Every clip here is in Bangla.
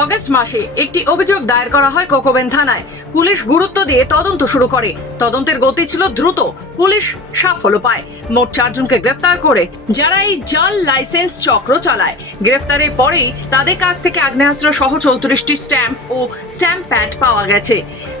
অগস্ট মাসে একটি অভিযোগ দায়ের করা হয় কোকোবেন থানায়। পুলিশ গুরুত্ব দিয়ে তদন্ত শুরু করে। তদন্তের গতি ছিল দ্রুত। পুলিশ সাফল্য পায়। মোট 4 জনকে গ্রেফতার করে, যারা এই জাল লাইসেন্স চক্র চালায়। গ্রেফতারের পরেই তাদের কাছ থেকে আগ্নেয়াস্ত্র সহ 34টি স্ট্যাম্প ও স্ট্যাম্প প্যাড পাওয়া গেছে।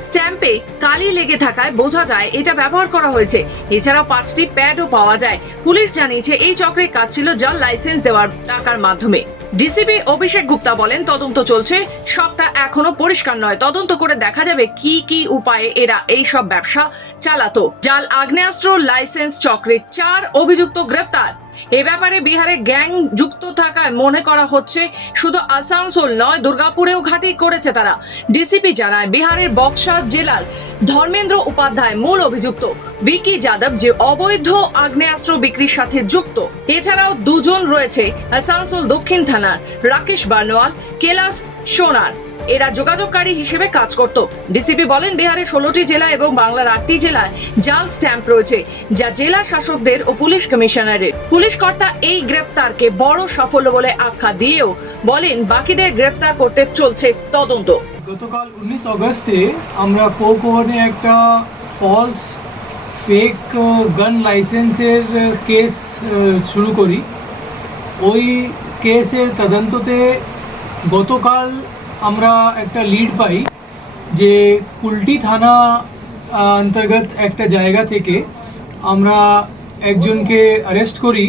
স্ট্যাম্পে কালি লেগে থাকায় বোঝা যায় এটা ব্যবহার করা হয়েছে। এছাড়াও 5টি প্যাডও পাওয়া যায়। পুলিশ জানিয়েছে এই চক্রের কাজ ছিল জাল লাইসেন্স দেওয়ার টাকার মাধ্যমে। ডিসিপি অভিষেক গুপ্তা বলেন, তদন্ত চলছে, সবটা এখনো পরিষ্কার নয়। তদন্ত করে দেখা যাবে কি কি উপায়ে এরা এই সব ব্যবসা চালাতো। জাল আগ্নেয়াস্ত্র লাইসেন্স চক্রের 4 অভিযুক্ত গ্রেফতার। এ ব্যাপারে বিহারে গ্যাং যুক্ত থাকায় মনে করা হচ্ছে শুধু আসানসোল নয়, দুর্গাপুরেও ঘাঁটি করেছে তারা। ডিসিপি জানায়, বিহারের বক্সা জেলার ধর্মেন্দ্র উপাধ্যায় মূল অভিযুক্ত। ভিকি যাদব যে অবৈধ আগ্নেয়াস্ত্র বিক্রির সাথে যুক্ত। এছাড়াও 2 জন রয়েছে আসানসোল দক্ষিণ থানার রাকেশ বার্নওয়াল, কেলাস সোনার। এরা যোগাযোগকারী হিসেবে কাজ করত। ডিসিপি বলেন, বিহারের 16টি জেলা এবং বাংলার 8টি জেলায় জাল স্ট্যাম্প রয়েছে, যা জেলা শাসকদের ও পুলিশ কমিশনারের। পুলিশ কর্তা এই গ্রেফতারকে বড় সাফল্য বলে আখ্যা দিয়েও বলেন, বাকিদের গ্রেফতার করতে চলছে তদন্ত। গতকাল 19 অগস্টে আমরা কোকোবনে একটা ফলস ফেক গান লাইসেন্সের কেস শুরু করি। ওই কেসের তদন্ততে গতকাল আমরা একটা লিড পাই যে কুলটি থানা অন্তর্গত একটা জায়গা থেকে আমরা একজনকে অ্যারেস্ট করি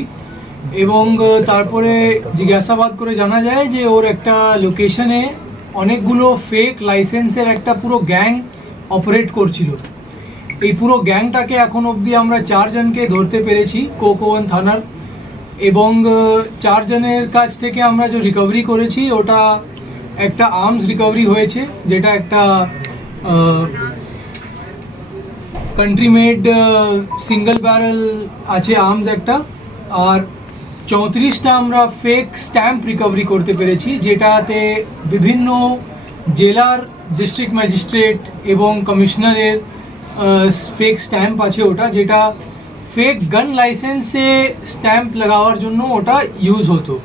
এবং তারপরে জিজ্ঞাসাবাদ করে জানা যায় যে ওর একটা লোকেশনে অনেকগুলো ফেক লাইসেন্সের একটা পুরো গ্যাং অপারেট করছিল। এই পুরো গ্যাংটাকে এখন অবধি আমরা 4 জনকে ধরতে পেরেছি কোকোবন থানার, এবং 4 জনের কাছ থেকে আমরা যে রিকভারি করেছি ওটা একটা আর্মস রিকভারি হয়েছে, যেটা একটা কান্ট্রি মেড সিঙ্গেল ব্যারেল আছে আর্মস একটা, আর 34টা আমরা ফেক স্ট্যাম্প রিকভারি করতে পেরেছি, যেটাতে বিভিন্ন জেলার ডিস্ট্রিক্ট ম্যাজিস্ট্রেট এবং কমিশনারের ফেক স্ট্যাম্প আছে ওটা, যেটা ফেক গান লাইসেন্সে স্ট্যাম্প লাগাবার জন্য ওটা ইউজ হতো।